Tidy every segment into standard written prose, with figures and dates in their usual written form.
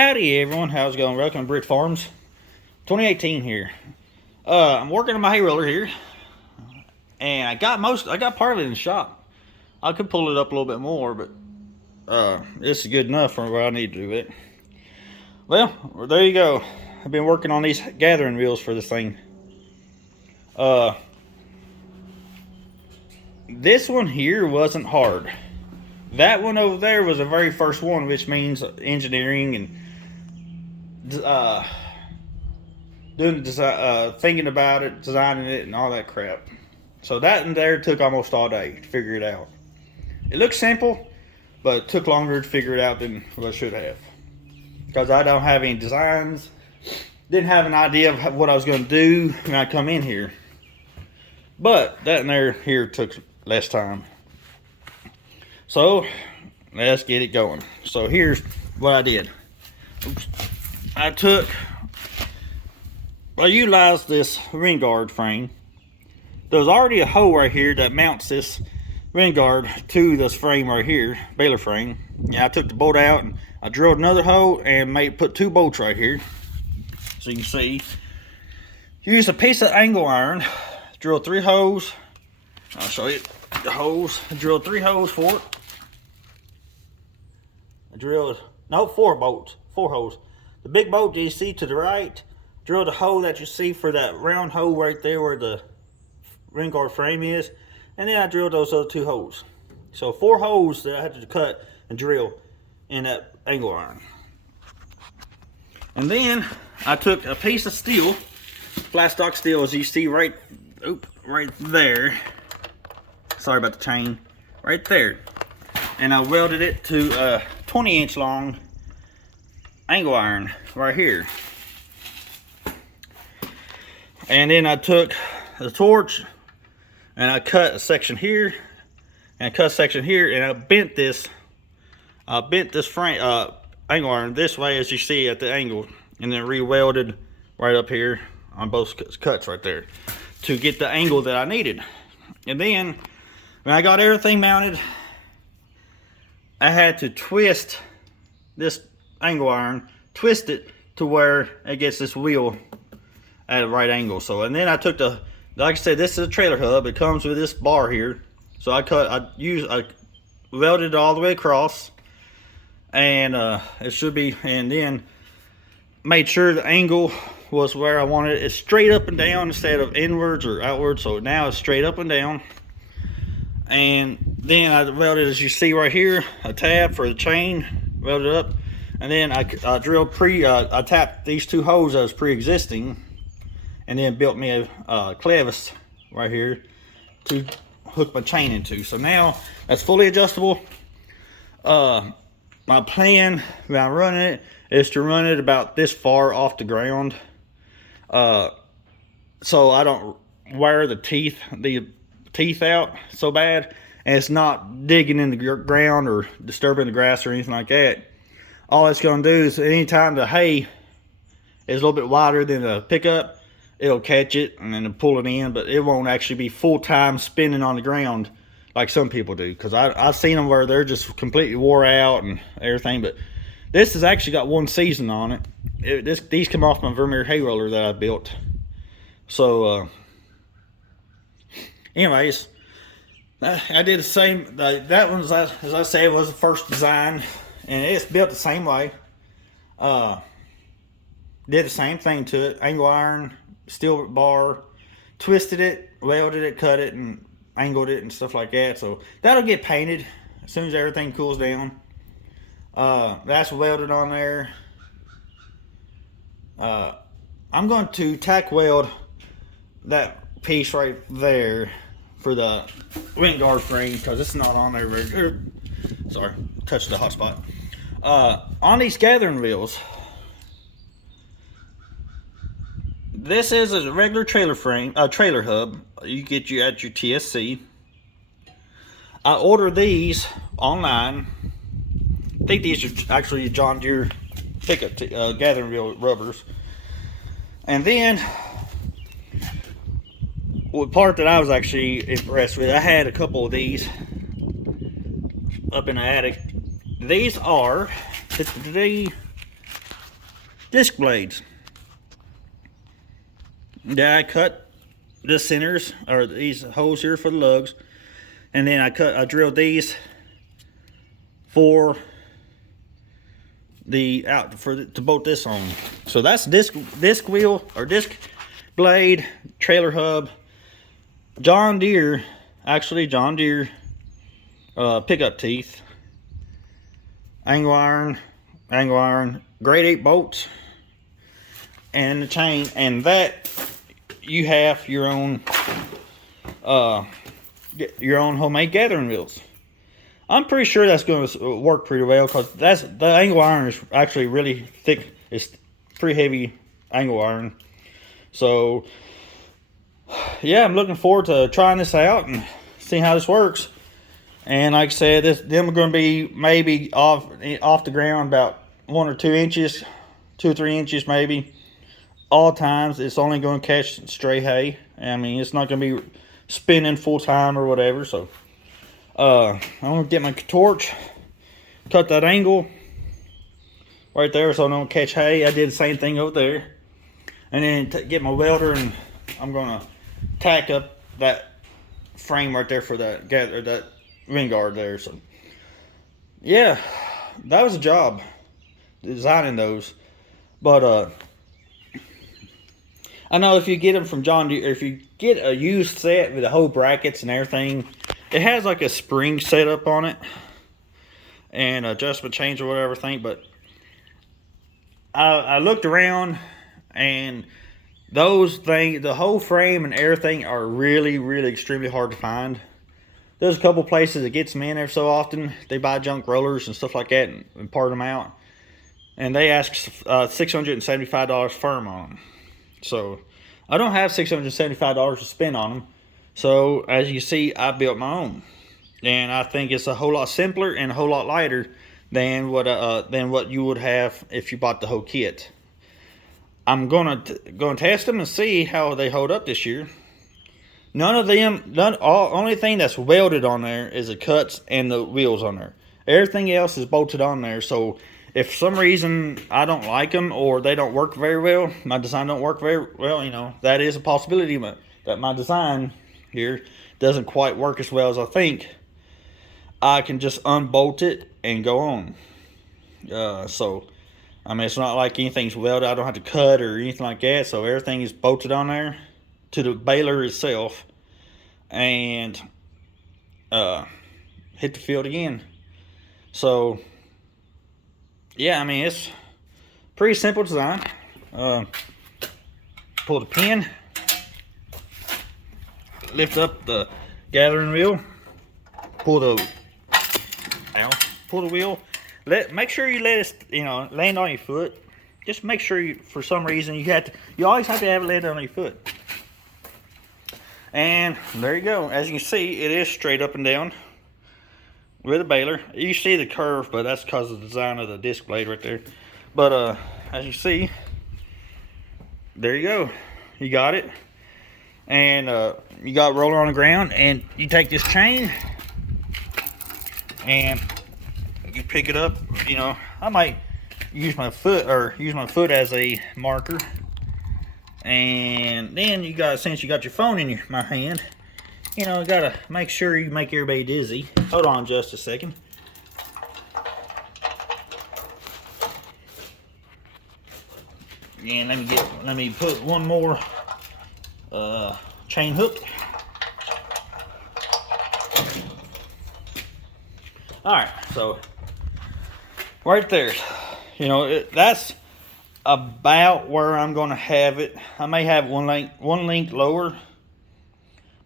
Howdy everyone, how's it going? Welcome to Brick Farms 2018 here. I'm working on my hay roller here, and I got part of it in the shop. I could pull it up a little bit more, but this is good enough for what I need to do with it. Well, there you go. I've been working on these gathering wheels for this thing. This one here wasn't hard. That one over there was the very first one, which means engineering and doing thinking about it, designing it, and all that crap. So that and there took almost all day to figure it out. It looks simple, but it took longer to figure it out than what I should have, because I don't have any designs. Didn't have an idea of what I was going to do when I come in here. But that and there here took less time. So let's get it going. So here's what I did. I utilized this ring guard frame. There's already a hole right here that mounts this ring guard to this frame right here, baler frame. Yeah, I took the bolt out and I drilled another hole and put two bolts right here. So you can see, use a piece of angle iron, drill 3 holes. I'll show you the holes. I drilled 3 holes for it. I drilled, no, 4 bolts, 4 holes. The big bolt you see to the right, drill the hole that you see for that round hole right there where the ring guard frame is, and then I drilled those other 2 holes. So 4 holes that I had to cut and drill in that angle iron. And then I took a piece of steel, flat stock steel, as you see right there. Sorry about the chain, right there. And I welded it to a 20-inch long angle iron right here. And then I took the torch and I cut a section here and cut a section here, and I bent this frame angle iron this way, as you see at the angle, and then re-welded right up here on both cuts right there to get the angle that I needed. And then when I got everything mounted, I had to twist this angle iron, twist it to where it gets this wheel at a right angle. So, and then I took like I said, this is a trailer hub. It comes with this bar here. So I welded it all the way across, and it should be, and then made sure the angle was where I wanted it. It's straight up and down instead of inwards or outwards. So now it's straight up and down. And then I welded, as you see right here, a tab for the chain, welded up. And then I drilled I tapped these 2 holes that was pre-existing, and then built me a clevis right here to hook my chain into. So now that's fully adjustable. My plan when I'm running it is to run it about this far off the ground, so I don't wear the teeth out so bad, and it's not digging in the ground or disturbing the grass or anything like that. All it's going to do is, anytime the hay is a little bit wider than the pickup, it'll catch it and then pull it in, but it won't actually be full-time spinning on the ground like some people do, because I've seen them where they're just completely wore out and everything. But this has actually got 1 season on it. These come off my Vermeer hay roller that I built. So anyways, I did the same. That one, as I said, was the first design, and it's built the same way. Did the same thing to it. Angle iron, steel bar, twisted it, welded it, cut it, and angled it and stuff like that. So that'll get painted as soon as everything cools down. That's welded on there. I'm going to tack weld that piece right there for the ring guard frame, because it's not on there regular. Sorry, touched the hot spot. On these gathering wheels, this is a regular trailer frame, trailer hub. You get you at your TSC. I ordered these online. I think these are actually John Deere pickup gathering wheel rubbers. And then the part that I was actually impressed with, I had a couple of these up in the attic. These are disc blades. Yeah, I cut the centers, or these holes here for the lugs, and then I drilled these for to bolt this on. So that's disc wheel or disc blade, trailer hub, John Deere pickup teeth, angle iron, grade 8 bolts, and the chain. And that you have your own homemade gathering wheels. I'm pretty sure that's going to work pretty well, because the angle iron is actually really thick. It's pretty heavy angle iron. So yeah, I'm looking forward to trying this out and seeing how this works. And like I said, them are going to be maybe off the ground about 1 or 2 inches, 2 or 3 inches maybe. All times it's only going to catch stray hay. I mean, it's not going to be spinning full time or whatever. So I'm going to get my torch, cut that angle right there so I don't catch hay. I did the same thing over there. And then get my welder, and I'm going to tack up that frame right there for that wind guard there. So yeah, that was a job designing those. But I know if you get them from John Deere, if you get a used set with the whole brackets and everything, it has like a spring setup on it and adjustment change or whatever thing. But I looked around, and those things, the whole frame and everything, are really, really extremely hard to find. There's a couple places that gets them in every so often. They buy junk rollers and stuff like that and part them out. And they ask $675 firm on them. So I don't have $675 to spend on them. So as you see, I built my own. And I think it's a whole lot simpler and a whole lot lighter than what you would have if you bought the whole kit. I'm gonna test them and see how they hold up this year. Only thing that's welded on there is the cuts and the wheels on there. Everything else is bolted on there. So if for some reason I don't like them, or they don't work very well, my design don't work very well, that is a possibility, but that my design here doesn't quite work as well as I think, I can just unbolt it and go on. So I mean, it's not like anything's welded. I don't have to cut or anything like that. So everything is bolted on there to the baler itself, and hit the field again. So yeah, I mean, it's pretty simple design. Pull the pin, lift up the gathering wheel, pull the wheel. Make sure you let it, land on your foot. Just make sure for some reason you always have to have it landed on your foot. And there you go. As you can see, it is straight up and down with a baler. You see the curve, but that's because of the design of the disc blade right there. But as you see, there you go. You got it. And you got roller on the ground, and you take this chain and you pick it up. I might use my foot as a marker. And then since you got your phone in my hand, you gotta make sure you make everybody dizzy. Hold on just a second. And let me put one more chain hook. All right, so right there, that's about where I'm going to have it. I may have one link lower,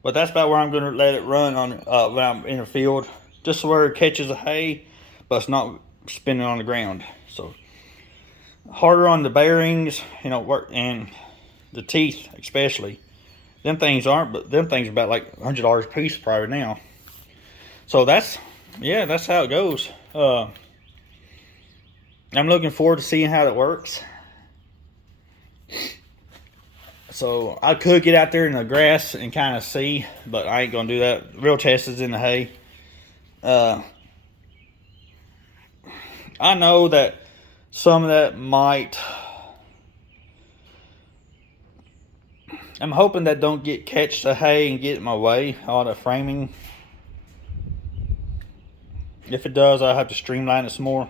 but that's about where I'm going to let it run on when I'm in the field, just where it catches the hay, but it's not spinning on the ground. So harder on the bearings, and the teeth especially. Them things aren't, but them things are about like $100 a piece probably now. So that's how it goes. I'm looking forward to seeing how it works. So I could get out there in the grass and kind of see, but I ain't gonna do that. Real test is in the hay. I know that some of that might I'm hoping that don't catch the hay and get in my way, all the framing. If it does, I'll have to streamline it some more.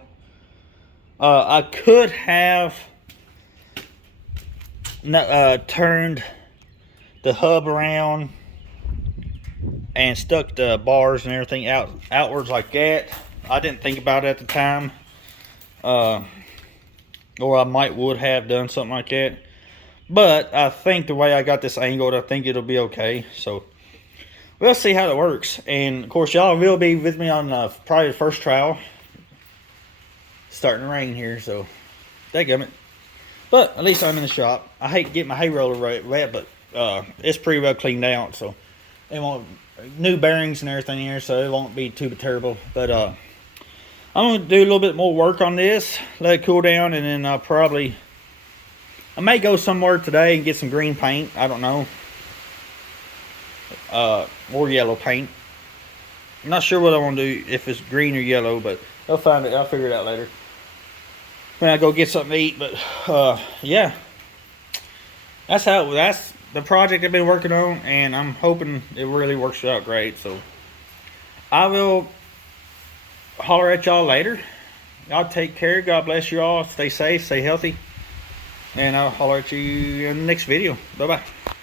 I could have turned the hub around and stuck the bars and everything outwards like that. I didn't think about it at the time. Or I would have done something like that. But I think the way I got this angled, I think it'll be okay. So we'll see how it works. And of course, y'all will be with me on probably the first trial. It's starting to rain here, so dadgummit. But at least I'm in the shop. I hate to get my hay roller wet, but it's pretty well cleaned out, so it won't, new bearings and everything here, so it won't be too terrible. But I'm gonna do a little bit more work on this, let it cool down, and then I may go somewhere today and get some green paint. I don't know, or yellow paint. I'm not sure what I want to do, if it's green or yellow, but I'll find it. I'll figure it out later when I go get something to eat. But yeah, that's the project I've been working on, and I'm hoping it really works out great. So I will holler at y'all later. Y'all take care. God bless you all. Stay safe, stay healthy, and I'll holler at you in the next video. Bye bye.